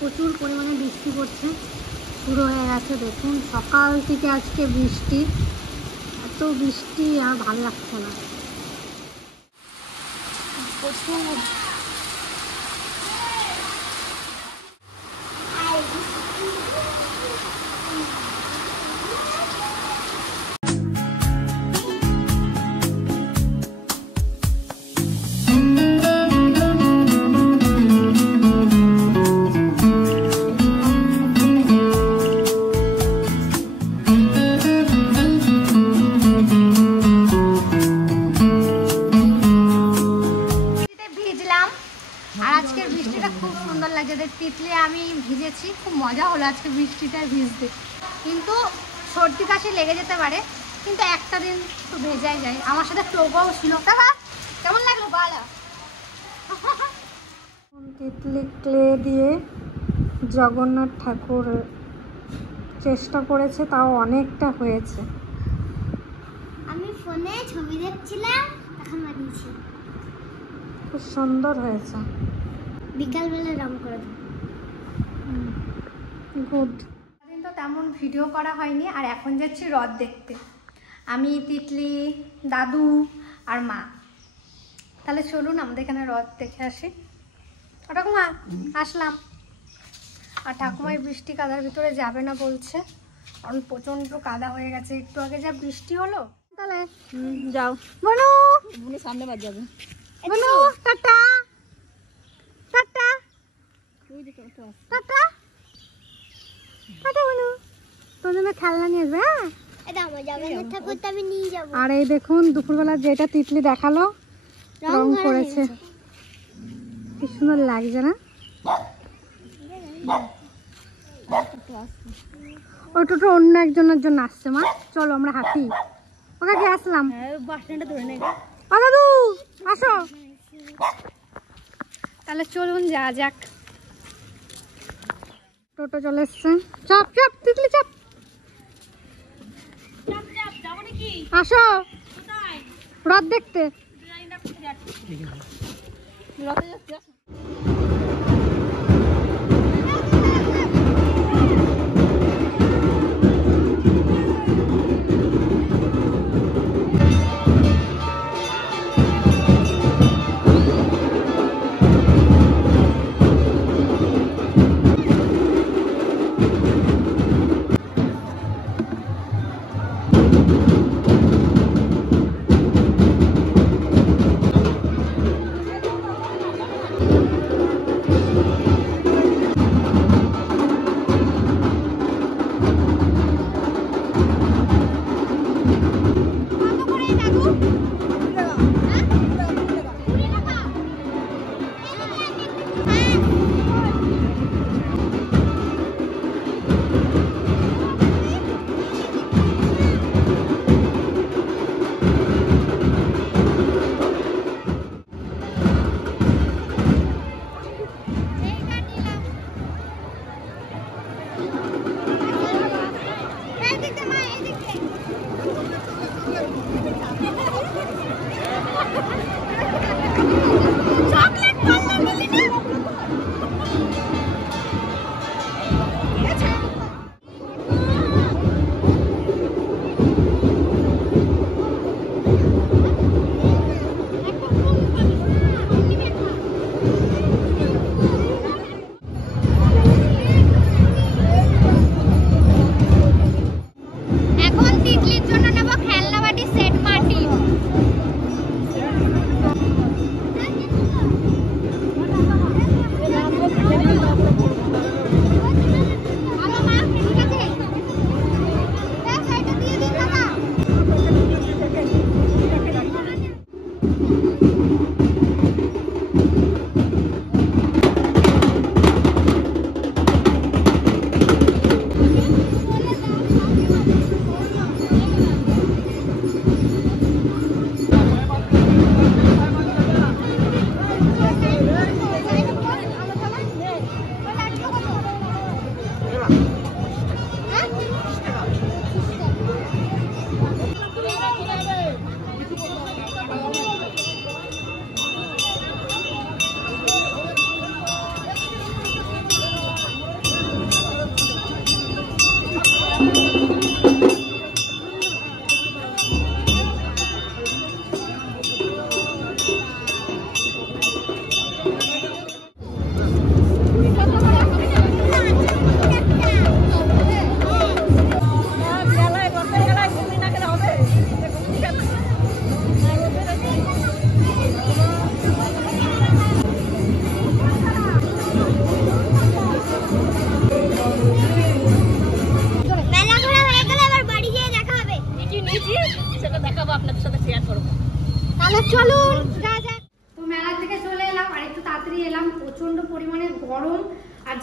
প্রচুর পরিমাণে বৃষ্টি পড়ছে, শুরু হয়ে গেছে। দেখুন সকাল থেকে আজকে বৃষ্টি, এত বৃষ্টি আর ভালো লাগছে না। প্রচুর তিতলি আমি ভিজেছি, খুব মজা হলো আজকে বৃষ্টিটা ভিজতে। কিন্তু সর্দি কাশি লেগে যেতে পারে, কিন্তু একটা দিন একটু ভেজাই যায়। আমার সাথে টোকাও ছিল। কেমন লাগলো বালা? তিতলি ক্লে দিয়ে জগন্নাথ ঠাকুর চেষ্টা করেছে, তাও অনেকটা হয়েছে। আমি ফোনে ছবি দেখছিলাম, তখন বানিয়েছি। খুব সুন্দর হয়েছে। বিকালবেলা রং করে দেব। গুড। দিন তো তেমন ভিডিও করা হয়নি, আর এখন যাচ্ছি হ্রদ দেখতে। আমি, তিতলি, দাদু আর মা। তাহলে চলুন আমাদের এখানে হ্রদ দেখে আসি। ঠাকুমা আসলাম। আর ঠাকুমা এই বৃষ্টি কাদার ভিতরে যাবে না বলছে, কারণ প্রচন্ড কাদা হয়ে গেছে। একটু আগে যা বৃষ্টি হলো। তাহলে যাও বনু, সামনে বাদ যাবে। বনু টাটা টাটা টাটা টাটা বনু, তোর জন্য খেলনা নিয়ে আসবে। হ্যাঁ, এটা আমার জগন্নাথ ঠাকুরটা আমি নিয়ে যাব। আর এই দেখুন দুপুরবেলা যেটা তিতলি দেখালো, রং করেছে। কি সুন্দর লাগছে না? ওই টোটো অন্য একজনের জন্য আসছে। মা চলো আমরা হাঁটি। ওকে কি আসলাম, বাস স্ট্যান্ডে ধরে নেই। ও দাদু আসো, তাহলে চলুন যা যাক। টোটো চলে এসছে। চাপ চাপ তিতলি চাপ, আসো হ্রদ দেখতে।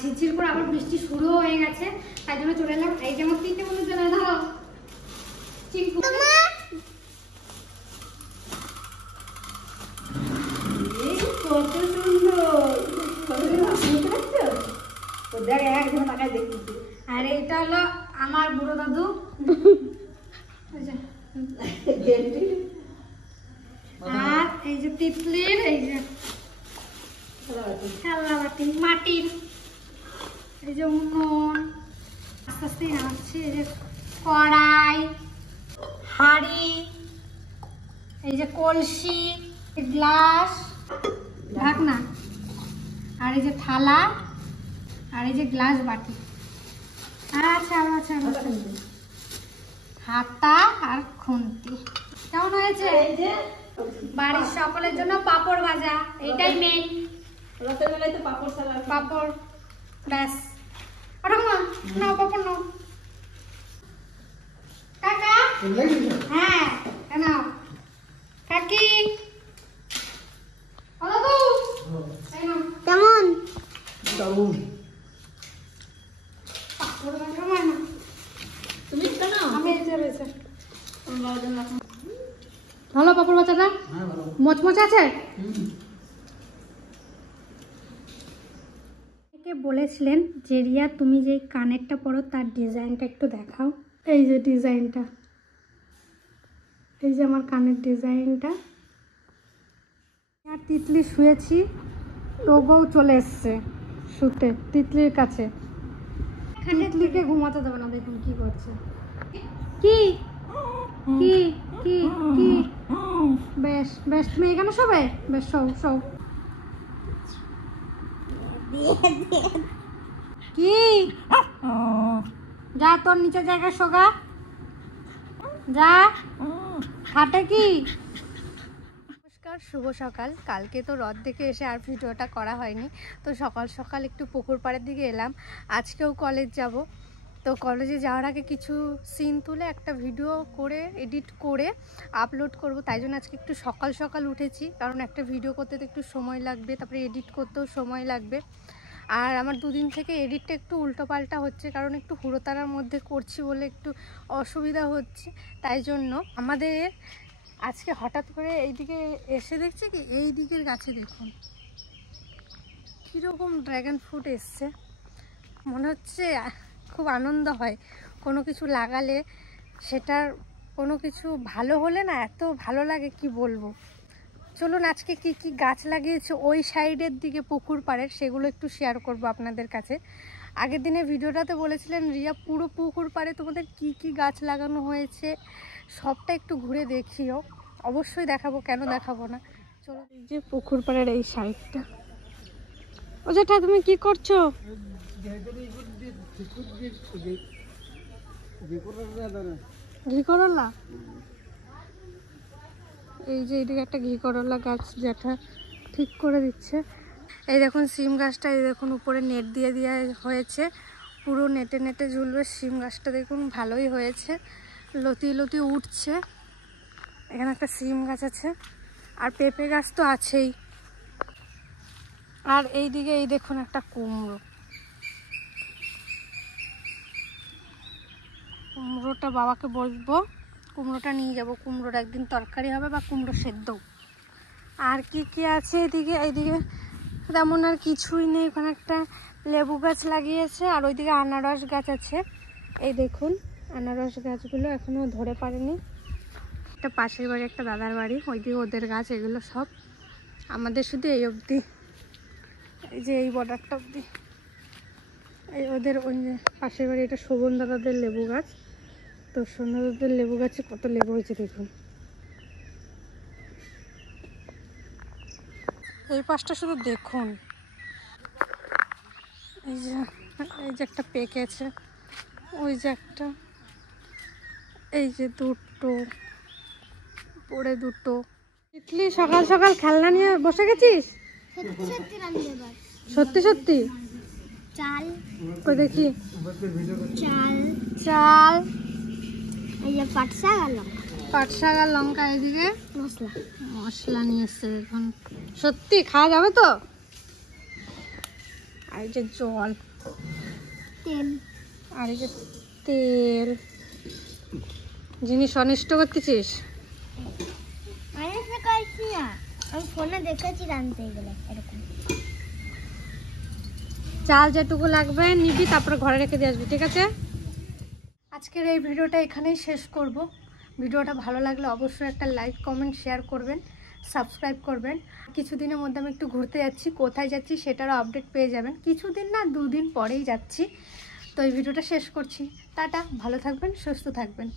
ঝিরঝির করে আবার বৃষ্টি শুরু হয়ে গেছে, তাই জন্য চলে এলাম। এই যে আমার 3টে বন্ধু চলে ধরো চিঙ্কু। কত সুন্দর, একজন তাকায় দেখতেছি। আর এটা হলো আমার বুড়ো দাদু, আর এই যে তিতলির এই যে খেলনা বাটি মাটির, এই যে উনুন আস্তে আস্তে নামাচ্ছি, এই যে কড়াই, হাঁড়ি, এই যে কলসি, গ্লাস, ঢাকনা, আর এই যে থালা, আর এই যে গ্লাস বাটি, আচ্ছা আচ্ছা হাতা আর খুন্তি। কেমন হয়েছে? বাড়ির সকলের জন্য পাপড় ভাজা, এইটাই মেন। রাতের বেলায় তো পাপড় সালাদ, পাপড় ব্যাস। ওটা নাও পাপড় নাও কাকা। হ্যাঁ নাও কাকি। কেমন পাপড় ভাজা হয় না, তুমি কেন? আমি এই যে রয়েছে ভালো পাপড় ভাজাটা, মচমচ আছে। বলেছিলেন যে রিয়া তুমি যে কানেরটা পরো তার ডিজাইনটা একটু দেখাও। এই যে ডিজাইনটা, এই যে আমার কানের ডিজাইনটা। আর তিতলি শুয়েছি, টোগোও চলে এসছে শুতে তিতলির কাছে। তিতলিকে ঘুমাতে দেবে না, দেখুন কি করছে। কি কি কি কি বেশ বেশ, তুমি এখানে শোবে, বেশ শো শো। কি যা তোর নিচের জায়গায় শোগা, যা হাটে। কি নমস্কার, শুভ সকাল। কালকে তো রথ দেখে এসে আর ভিডিওটা করা হয়নি, তো সকাল সকাল একটু পুকুর পাড়ের দিকে এলাম। আজকেও কলেজ যাব, তো কলেজে যাওয়ার আগে কিছু সিন তুলে একটা ভিডিও করে এডিট করে আপলোড করব, তাই জন্য আজকে একটু সকাল সকাল উঠেছি, কারণ একটা ভিডিও করতে তো একটু সময় লাগবে, তারপরে এডিট করতেও সময় লাগবে। আর আমার দুদিন থেকে এডিটটা একটু উল্টোপাল্টা হচ্ছে, কারণ একটু হুড়োতাড়ার মধ্যে করছি বলে একটু অসুবিধা হচ্ছে, তাই জন্য আমাদের আজকে হঠাৎ করে এইদিকে এসে দেখছি কি এই দিকের গাছে দেখুন কীরকম ড্রাগন ফ্রুট এসছে। মনে হচ্ছে খুব আনন্দ হয় কোনো কিছু লাগালে, সেটার কোনো কিছু ভালো হলে না এত ভালো লাগে কি বলবো। চলুন আজকে কি কি গাছ লাগিয়েছে ওই সাইডের দিকে পুকুর পাড়ের, সেগুলো একটু শেয়ার করব আপনাদের কাছে। আগের দিনে ভিডিওটাতে বলেছিলেন রিয়া পুরো পুকুর পাড়ে তোমাদের কি কি গাছ লাগানো হয়েছে সবটা একটু ঘুরে দেখিও। অবশ্যই দেখাবো, কেন দেখাবো না। চলো এই যে পুকুর পাড়ের এই সাইডটা। ও যেটা তুমি কি করছো? ঘি করলা। এই যে এইদিকে একটা ঘি করলা গাছ যেটা ঠিক করে দিচ্ছে। এই দেখুন সিম গাছটা, এই দেখুন উপরে নেট দিয়ে দেওয়া হয়েছে, পুরো নেটে নেটে ঝুলবে। সিম গাছটা দেখুন ভালোই হয়েছে, লতি লতি উঠছে। এখানে একটা সিম গাছ আছে, আর পেঁপে গাছ তো আছেই। আর এই দিকে এই দেখুন একটা কুমড়ো, কুমড়োটা বাবাকে বলবো কুমড়োটা নিয়ে যাব, কুমড়োর একদিন তরকারি হবে বা কুমড়ো সেদ্ধ। আর কি কি আছে এদিকে? এইদিকে তেমন আর কিছুই নেই। ওখানে একটা লেবু গাছ লাগিয়েছে, আর ওইদিকে আনারস গাছ আছে। এই দেখুন আনারস গাছগুলো এখনো ধরে পারেনি। একটা পাশের বাড়ি, একটা দাদার বাড়ি, ওইদিকে ওদের গাছ, এগুলো সব। আমাদের শুধু এই অবধি, এই যে এই বর্ডারটা অবধি। এই ওদের ওই যে পাশের বাড়ি, এটা শোভন দাদাদের লেবু গাছ। তো শোভন দাদাদের লেবু গাছে কত লেবু হয়েছে দেখুন। এই পাশটা শুধু দেখুন, এই যে একটা পেকেছে, ওই যে একটা, এই যে দুটো, পড়ে দুটো। তিতলি সকাল সকাল খেলনা নিয়ে বসে গেছিস? সত্যি সত্যি? চাল কই দেখি। চাল চাল, এই যে পাট শাক আর লঙ্কা, পাট শাক আর লঙ্কা, এদিকে মশলা মশলা নিয়ে এসছে। এখন সত্যি খাওয়া যাবে তো? আর এই যে জল, তেল, আর এই যে তেল। জিনিস অনিষ্ট করতেছিস? আমি করছি না, আমি ফোনে দেখেছি রাঁধতে গেলে এরকম। চাল যেটুকু লাগবে নিবি, তারপরে ঘরে রেখে দিয়ে আসবি, ঠিক আছে? আজকের এই ভিডিওটা এখানেই শেষ করব। ভিডিওটা ভালো লাগলে অবশ্যই একটা লাইক, কমেন্ট, শেয়ার করবেন, সাবস্ক্রাইব করবেন। কিছুদিনের মধ্যে আমি একটু ঘুরতে যাচ্ছি, কোথায় যাচ্ছি সেটারও আপডেট পেয়ে যাবেন। কিছুদিন না, 2 দিন পরেই যাচ্ছি। তো এই ভিডিওটা শেষ করছি। টাটা, ভালো থাকবেন, সুস্থ থাকবেন।